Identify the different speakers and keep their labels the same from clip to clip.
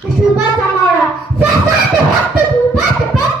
Speaker 1: Tusipate mara. Sasa hapo hapo tupate pesa.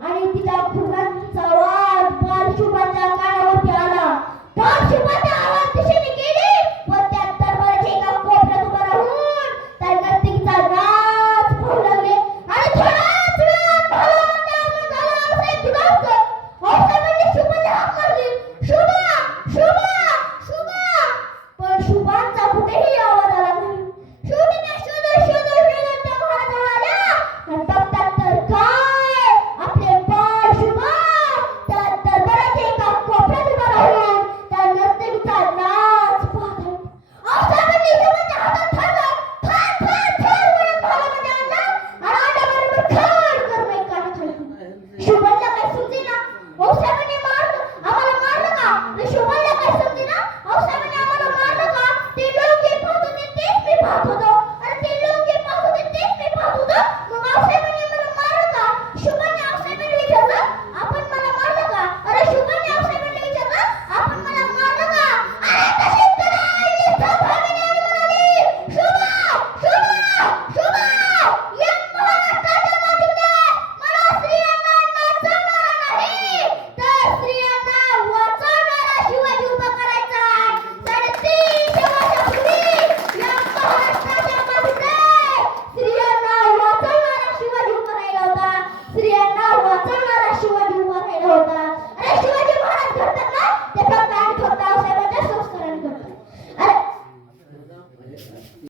Speaker 1: आणि तिच्या फुलांचा वाद पार्श्वभाच्या कानावरती